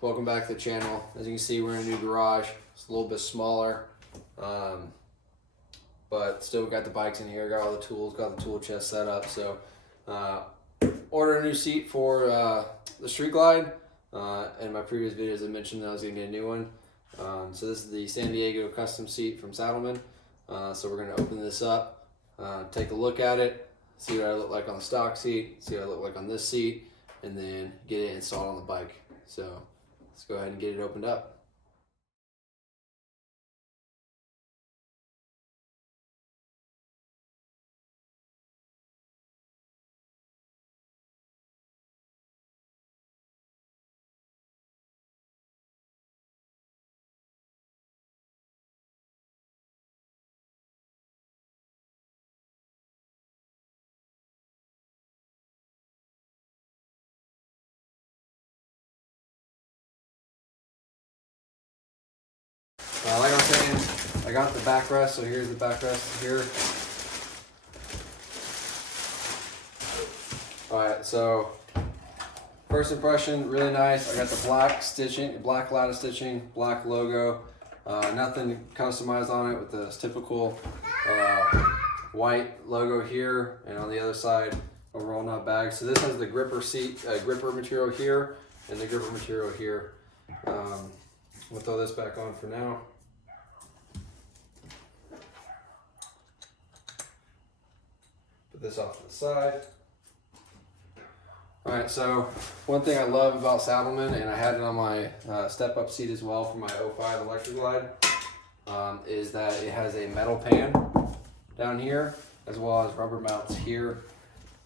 welcome back to the channel. As you can see, we're in a new garage. It's a little bit smaller, but still got the bikes in here, got all the tools, got the tool chest set up. So ordered a new seat for the Street Glide. In my previous videos I mentioned that I was going to get a new one. So this is the San Diego custom seat from Saddlemen. So we're going to open this up, take a look at it, see what I look like on the stock seat, see what I look like on this seat, and then get it installed on the bike. So let's go ahead and get it opened up. Like I was saying, I got the backrest, so here's the backrest here. Alright, so first impression, really nice. I got the black stitching, black lattice stitching, black logo. Nothing customized on it with the typical white logo here, and on the other side, overall nut bag. So this has the gripper seat, gripper material here, and the gripper material here. We'll throw this back on for now. Put this off to the side. All right, so one thing I love about Saddlemen, and I had it on my step-up seat as well for my 05 Electric Glide, is that it has a metal pan down here, as well as rubber mounts here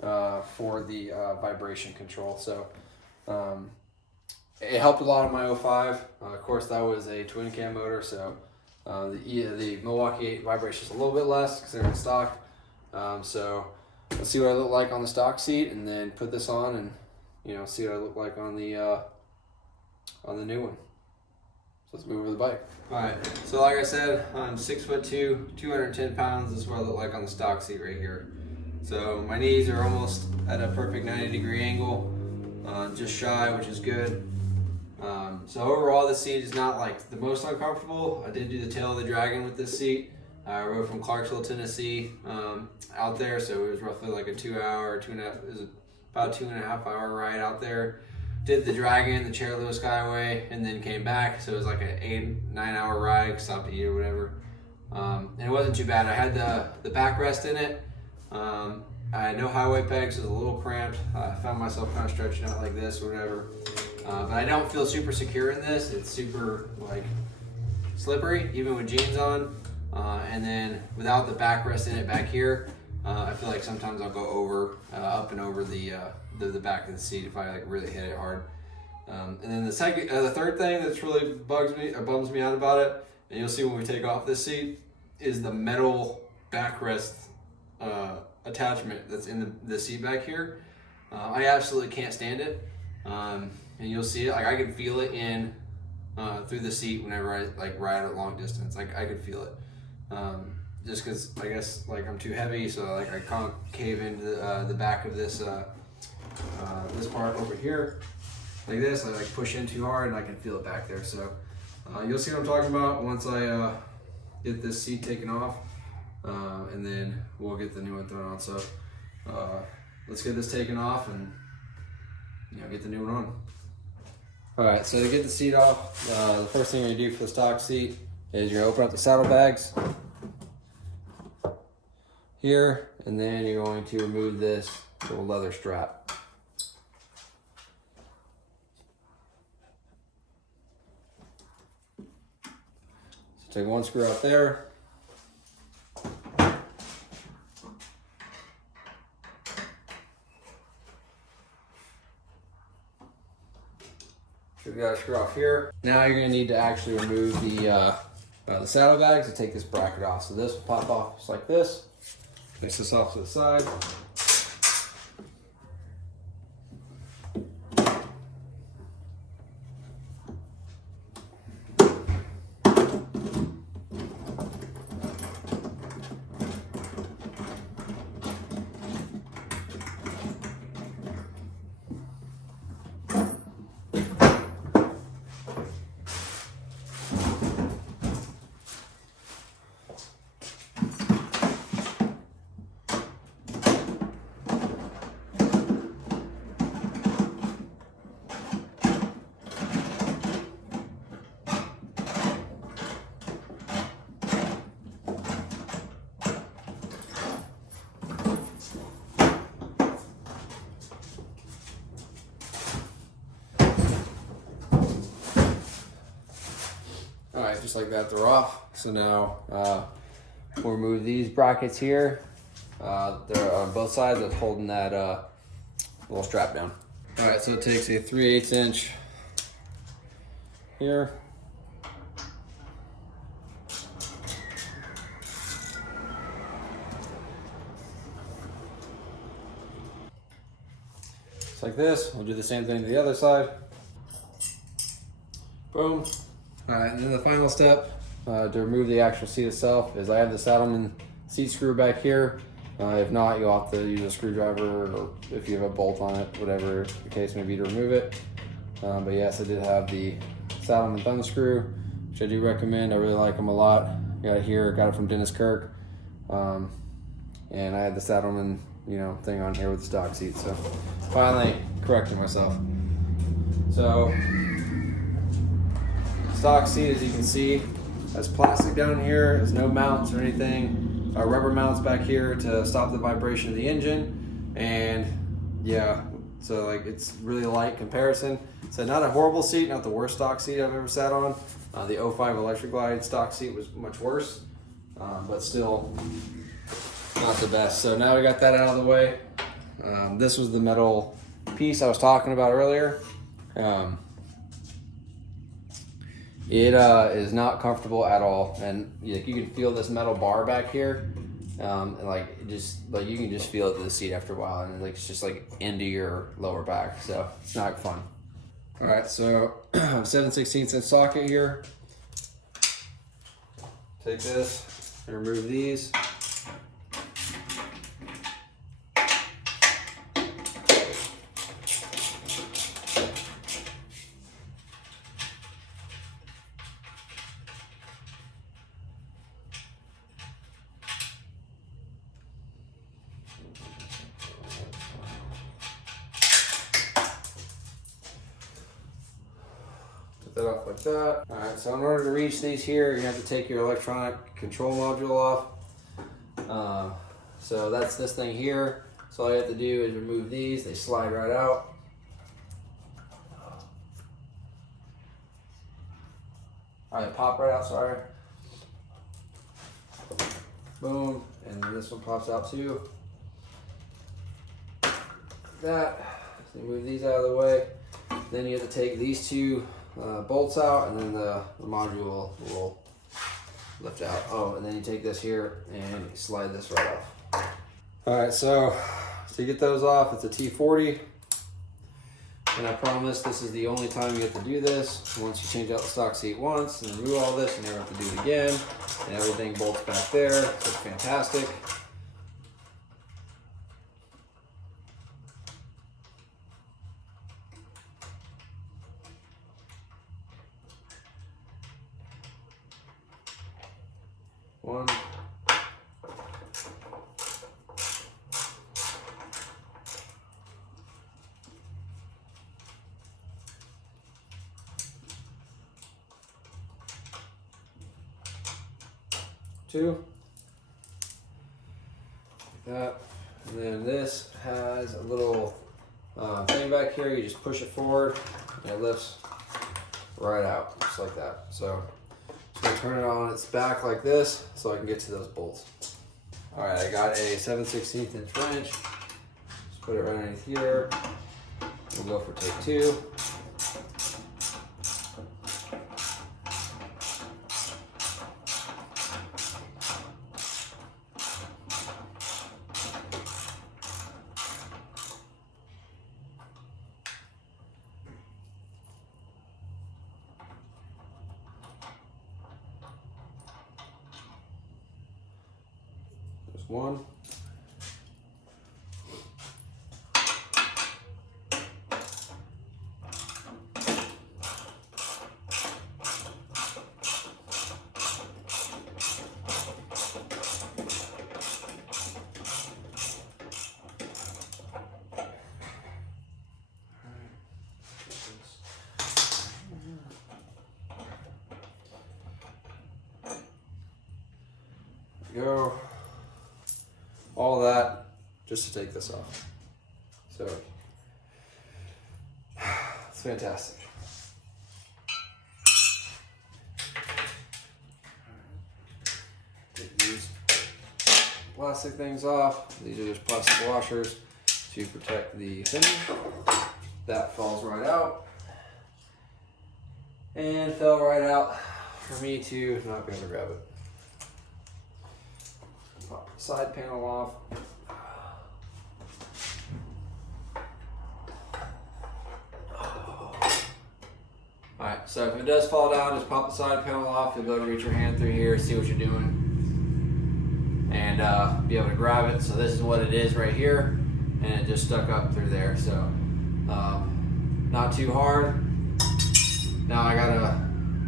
for the vibration control. So it helped a lot on my 05. Of course, that was a twin cam motor, so the Milwaukee 8 vibration is a little bit less because they're in stock. So let's see what I look like on the stock seat, and then put this on and see what I look like on the new one. So let's move over the bike. All right, so like I said, I'm 6'2", 210 pounds. This is what I look like on the stock seat right here. So my knees are almost at a perfect 90-degree angle, just shy, which is good. So overall, the seat is not like the most uncomfortable. I did do the tail of the dragon with this seat. I rode from Clarksville, Tennessee, out there, so it was roughly like a it was about a 2.5 hour ride out there. Did the dragon, the Chair Lewis Skyway, and then came back. So it was like an 8-9 hour ride, stopped to eat or whatever. And it wasn't too bad. I had the backrest in it. I had no highway pegs, so it was a little cramped. I found myself kind of stretching out like this or whatever. But I don't feel super secure in this. It's super like slippery, even with jeans on. And then without the backrest in it back here, I feel like sometimes I'll go over, up and over the back of the seat if I like really hit it hard. And then the third thing that's really bums me out about it, and you'll see when we take off this seat, is the metal backrest attachment that's in the seat back here. I absolutely can't stand it. And you'll see it, like I can feel it in through the seat whenever I like ride a long distance. Like I could feel it. Just because I guess like I'm too heavy, so like I concave into the back of this this part over here like this. I like push in too hard and I can feel it back there. So you'll see what I'm talking about once I get this seat taken off, and then we'll get the new one thrown on. So let's get this taken off and get the new one on. All right, so to get the seat off, the first thing you do for the stock seat is you're gonna open up the saddlebags here, and then you're going to remove this little leather strap. So take one screw out there. We've got a screw off here. Now you're gonna need to actually remove the saddlebags to take this bracket off. So this will pop off just like this. Place this off to the side. just like that, they're off. So now we'll remove these brackets here. They're on both sides that's holding that little strap down. All right, so it takes a 3/8 inch here. Just like this. We'll do the same thing to the other side. Boom. All right, and then the final step to remove the actual seat itself is I have the Saddlemen seat screw back here. If not, you'll have to use a screwdriver, or if you have a bolt on it, whatever the case may be, to remove it. But yes, I did have the Saddlemen thumb screw, which I do recommend. I really like them a lot. Got it here, got it from Dennis Kirk. And I had the Saddlemen, thing on here with the stock seat. So finally correcting myself. So stock seat, as you can see, has plastic down here, has no mounts or anything. Rubber mounts back here to stop the vibration of the engine. And yeah, so like it's really light comparison. So not a horrible seat, not the worst stock seat I've ever sat on. The 05 Electric Glide stock seat was much worse, but still not the best. So now we got that out of the way. This was the metal piece I was talking about earlier. It is not comfortable at all, and you can feel this metal bar back here, and you can just feel it to the seat after a while, and it's just like into your lower back, so it's not fun. All right, so 7/16 inch socket here. Take this and remove these. That off like that. All right, so in order to reach these here, you have to take your electronic control module off. So that's this thing here. So all you have to do is remove these. They slide right out. All right, pop right out, sorry. Boom, and then this one pops out too. Like that. So you move these out of the way. Then you have to take these two bolts out, and then the module will lift out. Oh, and then you take this here and you slide this right off. All right, so to get those off, it's a T40. And I promise this is the only time you have to do this. Once you change out the stock seat once and remove all this, you never have to do it again. And everything bolts back there, so it's fantastic. One. Two. Like that. And then this has a little thing back here. You just push it forward and it lifts right out, just like that. So I'm gonna turn it on its back like this so I can get to those bolts. All right, I got a 7/16 inch wrench. Just put it right underneath here. We'll go for take two. There's one. Go. All that just to take this off. So it's fantastic. plastic things off. These are just plastic washers to protect the fender. That falls right out. And fell right out for me to not be able to grab it. Pop the side panel off. Alright, so if it does fall down, just pop the side panel off. You'll be able to reach your hand through here, see what you're doing, and be able to grab it. So this is what it is right here, and it just stuck up through there. So not too hard. Now I gotta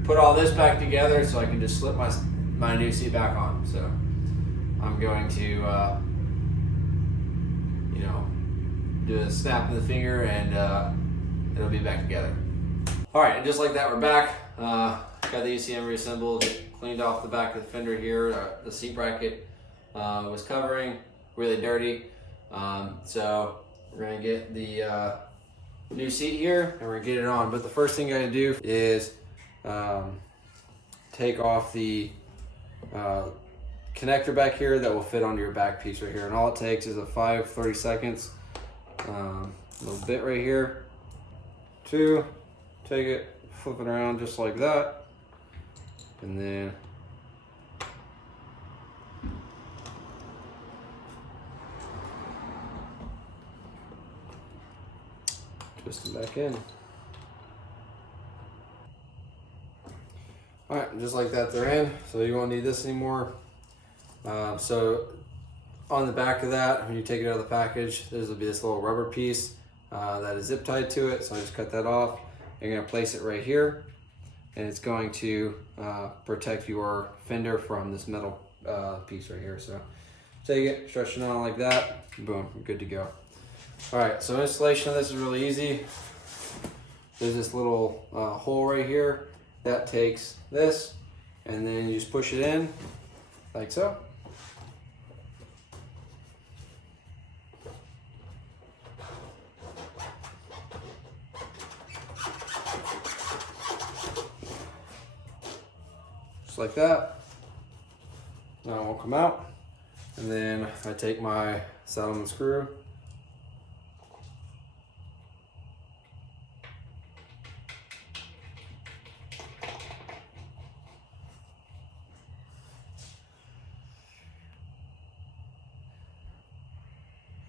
put all this back together so I can just slip my new seat back on. So I'm going to, you know, do a snap of the finger and it'll be back together. All right, and just like that, we're back. Got the ECM reassembled, cleaned off the back of the fender here. The seat bracket was covering, really dirty. So we're gonna get the new seat here and we're gonna get it on. But the first thing I gotta do is take off the connector back here that will fit onto your back piece right here. And all it takes is a 30 seconds, little bit right here. Take it, flip it around just like that, and then twist them back in. All right, just like that, they're in. So you won't need this anymore. So on the back of that, when you take it out of the package, there's will be this little rubber piece that is zip tied to it. So I just cut that off. You're gonna place it right here, and it's going to protect your fender from this metal piece right here. So take it, stretch it on like that, boom, you're good to go. All right, so installation of this is really easy. There's this little hole right here that takes this, and then you just push it in like so. Like that. Now it won't come out. And then I take my Saddlemen screw,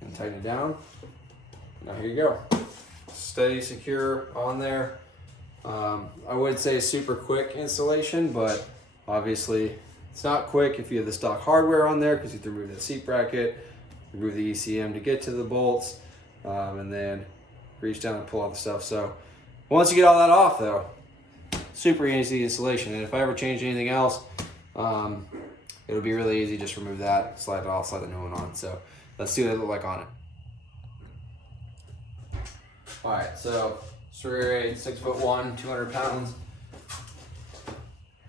and tighten it down. Now here you go. Steady, secure on there. I would say super quick installation, but obviously it's not quick if you have the stock hardware on there, because you have to remove the seat bracket, remove the ECM to get to the bolts, and then reach down and pull out the stuff. So once you get all that off though, super easy installation. And if I ever change anything else, it'll be really easy. Just remove that, slide it off, slide the new one on. So let's see what it looks like on it. All right, so rear 6'1", 200 pounds.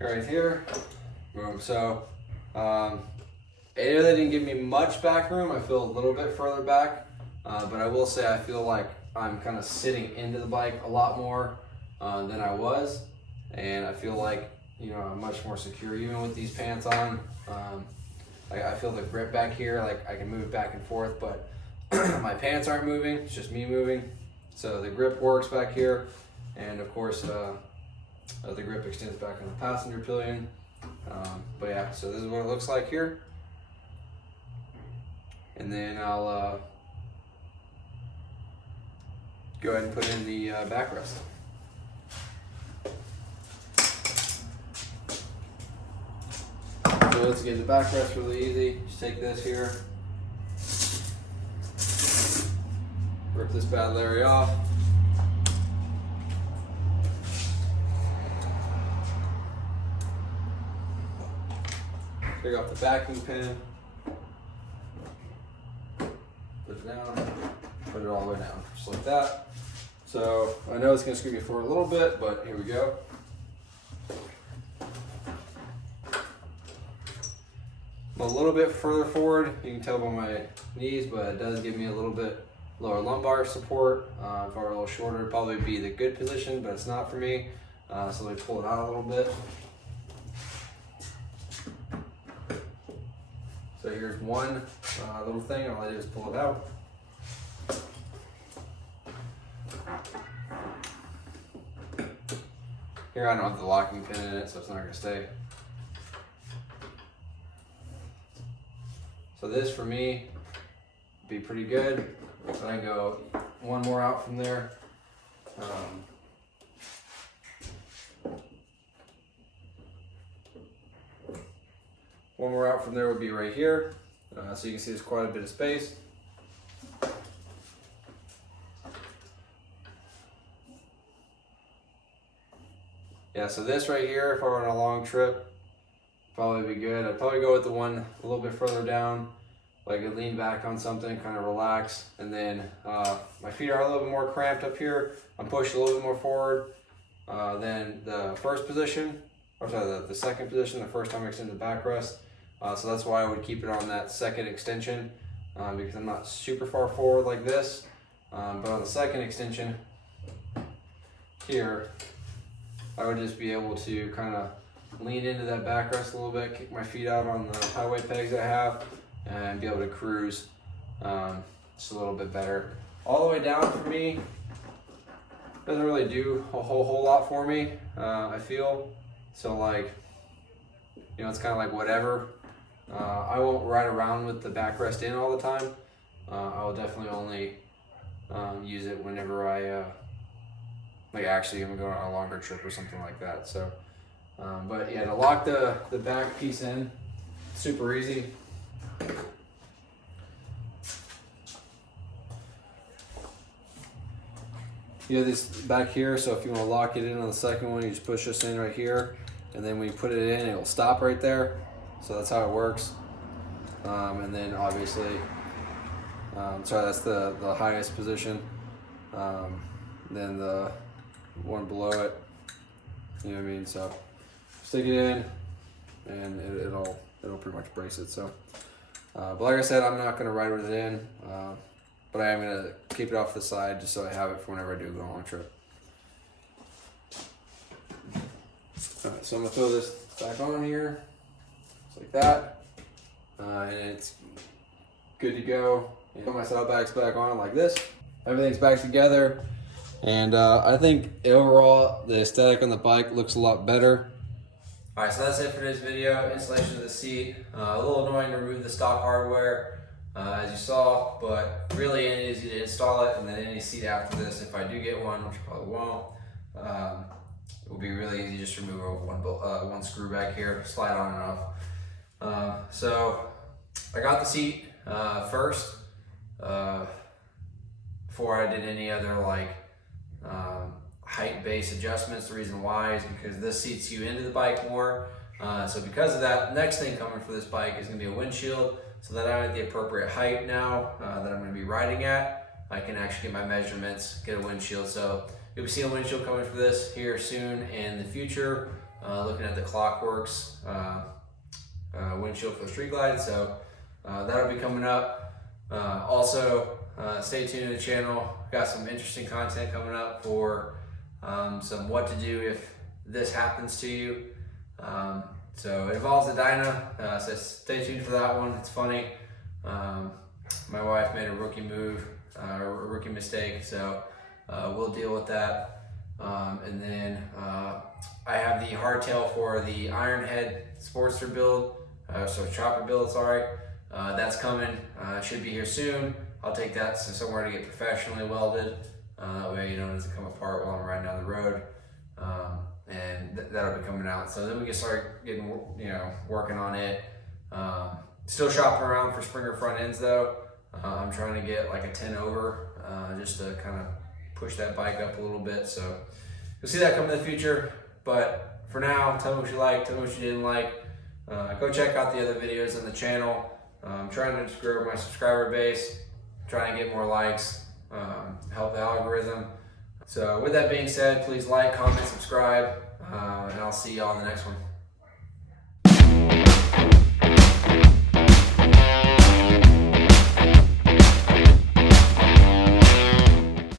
Right here, boom. So it really didn't give me much back room. I feel a little bit further back, but I will say I feel like I'm kind of sitting into the bike a lot more than I was, and I feel like, you know, I'm much more secure even with these pants on. I feel the grip back here, like I can move it back and forth, but my pants aren't moving. It's just me moving. So the grip works back here, and of course the grip extends back on the passenger pillion. But yeah, so this is what it looks like here. And then I'll go ahead and put in the backrest. So let's get the backrest really easy. Just take this here, rip this bad Larry off. Take off the backing pin, put it down, put it all the way down, just like that. So I know it's gonna scoot me forward a little bit, but here we go. I'm a little bit further forward, you can tell by my knees, but it does give me a little bit lower lumbar support. If I were a little shorter, it'd probably be the good position, but it's not for me. So let me pull it out a little bit. So here's one little thing. All I do is pull it out. Here I don't have the locking pin in it, so it's not going to stay. So this for me would be pretty good. So I can go one more out from there. One more out from there would be right here. So you can see there's quite a bit of space. Yeah, so this right here, if I were on a long trip, probably be good. I'd probably go with the one a little bit further down, like I could lean back on something, kind of relax, and then my feet are a little bit more cramped up here. I'm pushed a little bit more forward than the first position, or sorry, the second position, the first time I extended the backrest. So that's why I would keep it on that second extension, because I'm not super far forward like this. But on the second extension here, I would just be able to kind of lean into that backrest a little bit, kick my feet out on the high weight pegs I have, and be able to cruise just a little bit better. All the way down for me doesn't really do a whole lot for me, I feel. So like, you know, it's kind of like whatever. I won't ride around with the backrest in all the time. I will definitely only use it whenever I like actually I'm going on a longer trip or something like that. So, but yeah, to lock the back piece in, super easy. You have this back here, so if you want to lock it in on the second one, you just push this in right here, and then when you put it in, it'll stop right there. So that's how it works. And then obviously, sorry, that's the highest position. Then the one below it, you know what I mean? So stick it in, and it'll pretty much brace it. So, but like I said, I'm not gonna ride with it in, but I am gonna keep it off the side just so I have it for whenever I do go on a trip. All right, so I'm gonna throw this back on here, just like that, and it's good to go. And put my saddlebags back on like this. Everything's back together. And I think overall the aesthetic on the bike looks a lot better. All right, so that's it for today's video. Installation of the seat. A little annoying to remove the stock hardware, as you saw, but really easy to install it. And then any seat after this, if I do get one, which I probably won't, it will be really easy just to remove one screw back here, slide on and off. So I got the seat first before I did any other like height base adjustments. The reason why is because this seats you into the bike more. So because of that, next thing coming for this bike is going to be a windshield, so that I'm at the appropriate height now that I'm going to be riding at. I can actually get my measurements, get a windshield. So you'll be seeing a windshield coming for this here soon in the future. Looking at the Clockworks windshield for the Street Glide. So that'll be coming up. Also, stay tuned to the channel. Got some interesting content coming up for some what to do if this happens to you. So it involves the dyno, so stay tuned for that one. It's funny. My wife made a rookie move, a rookie mistake, so we'll deal with that. And then I have the hardtail for the Ironhead Sportster build, so chopper build, sorry. That's coming, should be here soon. I'll take that to somewhere to get professionally welded. That way, you know, it doesn't come apart while I'm riding down the road. And that'll be coming out. So then we can start getting, you know, working on it. Still shopping around for Springer front ends though. I'm trying to get like a 10 over, just to kind of push that bike up a little bit. So you'll see that come in the future. But for now, tell me what you liked, tell me what you didn't like. Go check out the other videos on the channel. I'm trying to just grow my subscriber base, trying to get more likes, help the algorithm. So with that being said, please like, comment, subscribe, and I'll see y'all in the next one.